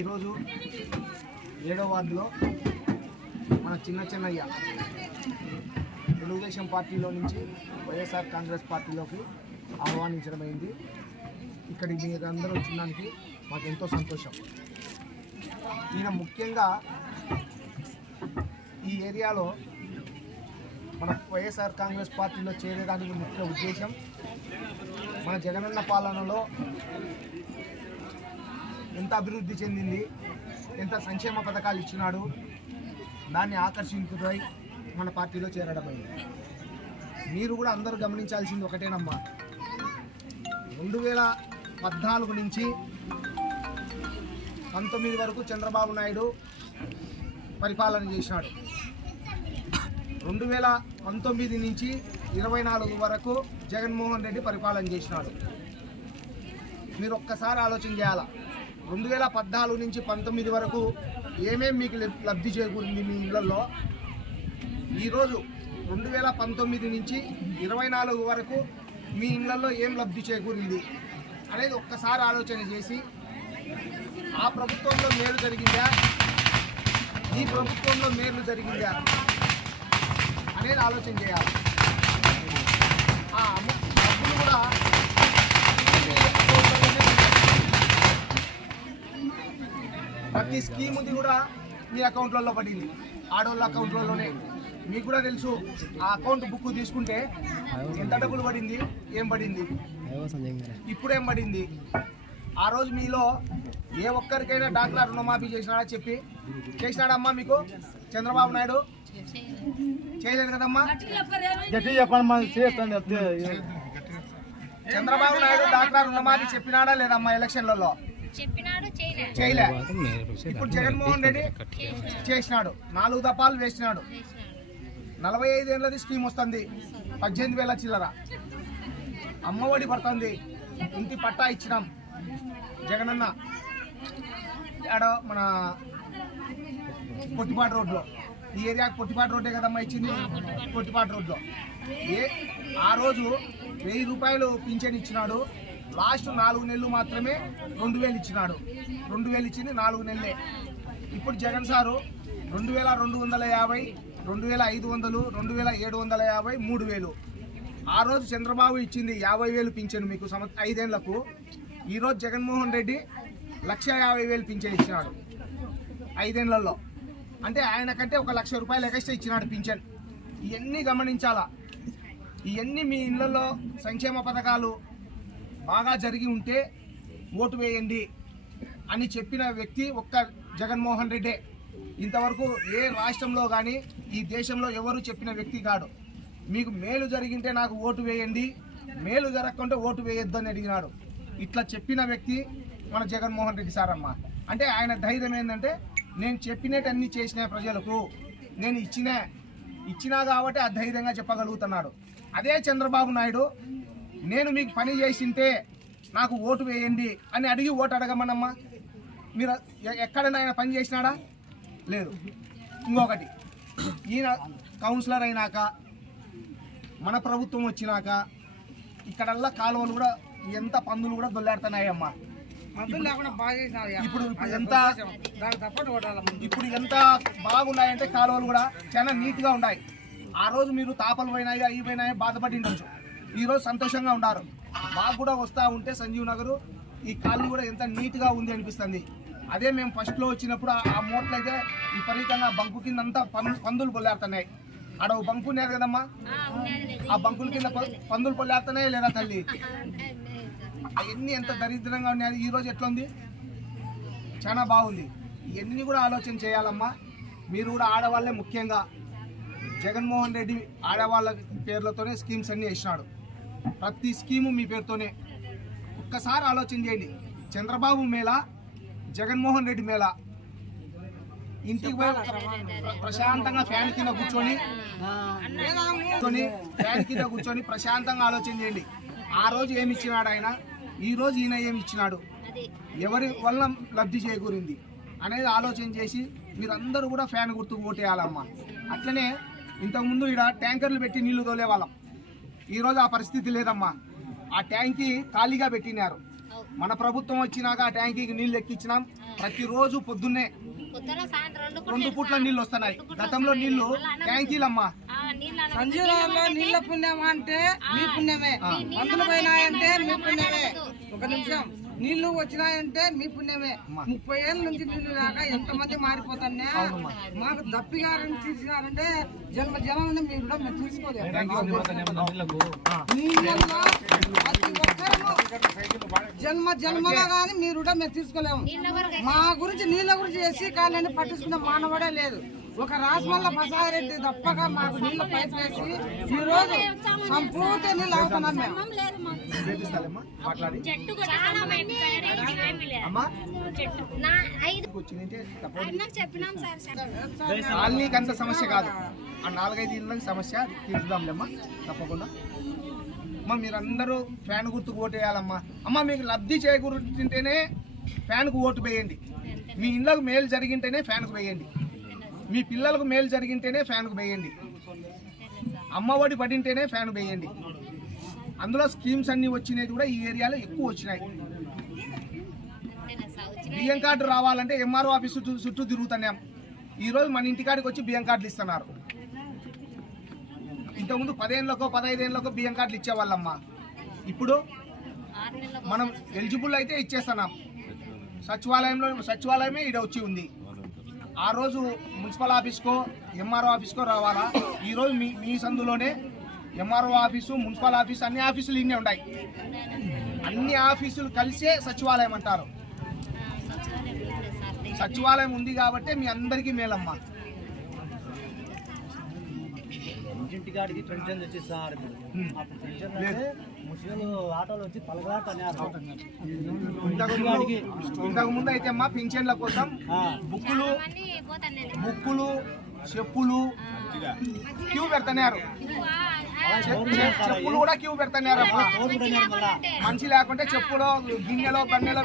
ఈరోజు ఏడో వార్డులో మన చిన్న చిన్నయ్య తెలుగుదేశం పార్టీలో నుంచి వైఎస్ఆర్ కాంగ్రెస్ పార్టీలోకి ఆహ్వానించడమైంది. ఇక్కడికి మీరందరూ వచ్చినానికి మాకు ఎంతో సంతోషం. ఈయన ముఖ్యంగా ఈ ఏరియాలో మన వైఎస్ఆర్ కాంగ్రెస్ పార్టీలో చేరేదానికి ముఖ్య ఉద్దేశం మన జగనన్న పాలనలో ఎంత అభివృద్ధి చెందింది ఎంత సంక్షేమ పథకాలు ఇచ్చినాడు దాన్ని ఆకర్షించుతాయి మన పార్టీలో చేరడమైంది. మీరు కూడా అందరూ గమనించాల్సింది ఒకటేనమ్మా. రెండు వేల పద్నాలుగు నుంచి పంతొమ్మిది వరకు చంద్రబాబు నాయుడు పరిపాలన చేసినాడు. రెండు వేల పంతొమ్మిది నుంచి ఇరవై నాలుగు వరకు జగన్మోహన్ రెడ్డి పరిపాలన చేసినాడు. మీరు ఒక్కసారి ఆలోచన చేయాలా? రెండు వేల పద్నాలుగు నుంచి పంతొమ్మిది వరకు ఏమేమి మీకు లబ్- లబ్ధి చేకూరింది మీ ఇళ్ళలో? ఈరోజు రెండు వేల పంతొమ్మిది నుంచి ఇరవై నాలుగు వరకు మీ ఇళ్ళలో ఏం లబ్ధి చేకూరింది అనేది ఒక్కసారి ఆలోచన చేసి ఆ ప్రభుత్వంలో మేలు జరిగిందా? ఈ ప్రభుత్వంలో మేలు జరిగిందా? అనేది ఆలోచన చేయాలి. ప్రతి స్కీముది కూడా మీ అకౌంట్లలో పడింది. ఆడోళ్ళ అకౌంట్లలోనే. మీకు కూడా తెలుసు ఆ అకౌంట్ బుక్ తీసుకుంటే ఎంత డబ్బులు పడింది ఏం పడింది? ఇప్పుడు ఏం పడింది? ఆ రోజు మీలో ఏ ఒక్కరికైనా డాక్టర్ రుణమాఫీ చేసినాడా చెప్పి? చేసినాడమ్మా మీకు? చంద్రబాబు నాయుడు? చేయలేదు కదమ్మా? చంద్రబాబు నాయుడు డాక్టర్ రుణమాఫీ చెప్పినాడా లేదమ్మా ఎలక్షన్లలో? చేయలే. ఇప్పుడు జగన్మోహన్ రెడ్డి చేసినాడు. నాలుగు దపాలు వేసినాడు. నలభై ఐదేళ్ళది స్కీమ్ వస్తుంది. పద్దెనిమిది వేల చిల్లర. అమ్మఒడి పడుతుంది. ఇంటి పట్టా ఇచ్చినాం. జగనన్న. ఆడ మన పొట్టిపాటి రోడ్లో. ఈ ఏరియాకి పొట్టిపాటి రోడ్డే కదమ్మా ఇచ్చింది? పొట్టిపాటి రోడ్లో ఏ ఆ రోజు వెయ్యి రూపాయలు పింఛన్ ఇచ్చినాడు. లాస్ట్ నాలుగు నెలలు మాత్రమే రెండు వేలు ఇచ్చినాడు. రెండు వేలు ఇచ్చింది నాలుగు నెలలే. ఇప్పుడు జగన్ సారు రెండు వేల రెండు వందల యాభై రెండు వేల ఐదు వందలు రెండు వేల ఏడు వందల యాభై మూడు వేలు. ఆ రోజు చంద్రబాబు ఇచ్చింది యాభై వేలు పింఛను మీకు సంవ ఐదేళ్ళకు. ఈరోజు జగన్మోహన్ రెడ్డి లక్ష యాభై వేలు పింఛన్ ఇచ్చినాడు. ఐదేళ్ళలో. అంటే ఆయన కంటే ఒక లక్ష రూపాయలు ఎక్స్ట్రా ఇచ్చినాడు పింఛన్. ఇవన్నీ గమనించాలా? ఇవన్నీ మీ ఇళ్ళలో సంక్షేమ పథకాలు బాగా జరిగి ఉంటే ఓటు వేయండి అని చెప్పిన వ్యక్తి ఒక్క జగన్మోహన్ రెడ్డే. ఇంతవరకు ఏ రాష్ట్రంలో కానీ ఈ దేశంలో ఎవరు చెప్పిన వ్యక్తి కాడు. మీకు మేలు జరిగింటే నాకు ఓటు వేయండి మేలు జరగకుంటే ఓటు వేయొద్దు అని అడిగినాడు. ఇట్లా చెప్పిన వ్యక్తి మన జగన్మోహన్ రెడ్డి సార్ అమ్మ. అంటే ఆయన ధైర్యం ఏంటంటే నేను చెప్పినట్టన్నీ చేసిన ప్రజలకు నేను ఇచ్చిన ఇచ్చినా కాబట్టి ఆ ధైర్యంగా చెప్పగలుగుతున్నాడు. అదే చంద్రబాబు నాయుడు నేను మీకు పని చేసింటే నాకు ఓటు వేయండి అని అడిగి ఓటు అడగమనమ్మా. మీరు ఎక్కడైనా ఆయన పని చేసినాడా? లేదు. ఇంకొకటి ఈయన కౌన్సిలర్ అయినాక మన ప్రభుత్వం వచ్చినాక ఇక్కడల్లా కాలువలు కూడా ఎంత పందులు కూడా దొల్లాడుతున్నాయమ్మా. ఇప్పుడు ఎంత ఇప్పుడు ఎంత బాగున్నాయంటే కాలువలు కూడా చాలా నీట్గా ఉన్నాయి. ఆ రోజు మీరు తాపలు పోయినాయి అవి పోయినాయి బాధపడి ఉండొచ్చు. ఈ రోజు సంతోషంగా ఉన్నారు. మాకు కూడా వస్తూ ఉంటే సంజీవ్ నగర్ ఈ కాలనీ కూడా ఎంత నీట్గా ఉంది అనిపిస్తుంది. అదే మేము ఫస్ట్లో వచ్చినప్పుడు ఆ- మూటలు అయితే విపరీతంగా బంకు కింద అంతా పందులు పొల్లాడుతున్నాయి ఆడ ఓ బంకు ఉన్నారు కదమ్మా? ఆ బంకుల కింద పందులు పొల్లాడుతున్నాయి లేదా తల్లి? అవన్నీ ఎంత దరిద్రంగా ఉన్నాయి. ఈరోజు ఎట్లుంది? చాలా బాగుంది. ఇవన్నీ కూడా ఆలోచన చేయాలమ్మా. మీరు కూడా ఆడవాళ్ళే ముఖ్యంగా. జగన్మోహన్ రెడ్డి ఆడవాళ్ళ పేర్లతోనే స్కీమ్స్ అన్నీ వేసినాడు. ప్రతి స్కీము మీ పేరుతోనే. ఒక్కసారి ఆలోచన చేయండి. చంద్రబాబు మేళ జగన్మోహన్ రెడ్డి మేళ. ఇంటికి పోయి ప్రశాంతంగా ఫ్యాన్ కింద కూర్చొని కూర్చొని ఫ్యాన్ కింద కూర్చొని ప్రశాంతంగా ఆలోచన చేయండి. ఆ రోజు ఏమి ఇచ్చినాడు ఆయన? ఈ రోజు ఈయన ఏమి ఇచ్చినాడు? ఎవరి వల్ల లబ్ధి చేకూరింది? అనేది ఆలోచన చేసి మీరందరూ కూడా ఫ్యాన్ గుర్తుకు ఓటేయాలమ్మా. అట్లనే ఇంతకుముందు ఇక్కడ ట్యాంకర్లు పెట్టి నీళ్ళు తోలేవాళ్ళం. ఈరోజు ఆ పరిస్థితి లేదమ్మా. ఆ ట్యాంకి ఖాళీగా పెట్టినారు. మన ప్రభుత్వం వచ్చినాక ఆ ట్యాంకీకి నీళ్ళు ఎక్కించినాం ప్రతిరోజు పొద్దున్నే రెండు పూట్ల నీళ్ళు వస్తున్నాయి. గతంలో నీళ్ళు ట్యాంకీలమ్మా. సంజీవనంలో నీళ్ళ పుణ్యం అంటే మీ పుణ్యమే. మందులు పోయినాయంటే మీ పుణ్యమే. ఒక నిమిషం. నీళ్ళు వచ్చినాయంటే మీ పుణ్యమే. ముప్పై ఏళ్ళ నుంచి నీళ్ళు రాక ఎంతమంది మారిపోతానే మాకు దప్పిగారని తీసినారంటే జన్మ జనం మీరు కూడా మేము తీసుకోలేదు జన్మ జన్మలో కానీ మీరు కూడా మేము తీసుకోలేము మా గురించి నీళ్ళ గురించి చేసి కానీ పట్టించుకున్న మానవుడే లేదు. ఒక రాజమల్ల బసారెడ్డి తప్పగా మాకు నీళ్ళు పైపు వేసి ఈ సంపూర్తి నీళ్ళు అవుతున్నాం మేము. చేపిస్తాలేమ్మా మాట్లాడి. చెట్టు కూడా చాలా మంది ఏమీ లేదు. అమ్మా? చెట్టు. నా ఐదు వచ్చిందంటే తప్పదు. అన్నకు చెప్పినాం సార్ కాలనీకి అంత సమస్య కాదు. ఆ నాలుగైదు ఇళ్ళకి సమస్య తీర్చుదాంలేమ్మా? తప్పకుండా. అమ్మ మీరందరూ ఫ్యాన్ గుర్తుకు ఓటు వేయాలమ్మా. అమ్మ మీకు లబ్ధి చేకూరుతుంటేనే ఫ్యాన్కు ఓటు వేయండి. మీ ఇళ్ళకు మేలు జరిగింటేనే ఫ్యాన్కు వేయండి. మీ పిల్లలకు మేలు జరిగింటేనే ఫ్యాన్కు వేయండి. అమ్మ ఒడి పడింటేనే ఫ్యాన్ వేయండి. అందులో స్కీమ్స్ అన్నీ వచ్చినాయి కూడా ఈ ఏరియాలో ఎక్కువ వచ్చినాయి. బియ్యం కార్డు రావాలంటే ఎంఆర్ఓ ఆఫీస్ చుట్టూ చుట్టూ తిరుగుతున్నాం. ఈరోజు మన ఇంటికాడికి వచ్చి బియ్యం కార్డులు ఇస్తున్నారు. ఇంతకుముందు పదేళ్ళకో పదహైదేళ్ళకో బియ్యం కార్డులు ఇచ్చేవాళ్ళమ్మా. ఇప్పుడు మనం ఎలిజిబుల్ అయితే ఇచ్చేస్తున్నాం. సచివాలయంలో సచివాలయమే ఈడ వచ్చి ఉంది. ఆ రోజు మున్సిపల్ ఆఫీస్కో ఎంఆర్ఓ ఆఫీస్కో రావాలా? ఈరోజు మీ మీ సందులోనే ఎంఆర్ఓ ఆఫీసు మున్సిపల్ ఆఫీసు అన్ని ఆఫీసులు ఇన్నే ఉన్నాయి అన్ని ఆఫీసులు కలిసే సచివాలయం అంటారు. సచివాలయం ఉంది కాబట్టి మీ అందరికీ మేలమ్మా. ఇంటింటికాడికి పెన్షన్ వచ్చి సార్ ఇప్పుడు. అప్పుడు పెన్షన్ అంటే ముసలి ఆటోలు వచ్చి పలగాట అనేవారు ఇంతకు ముందు అయితే అమ్మా పింఛన్ల కోసం బుక్కులు బుక్కులు చెప్పులు క్యూ పెడతారు చెప్పులు కూడా క్యూ పెడతారు మంచి లేకుంటే చెప్పులో గిన్నెలో బన్నెలో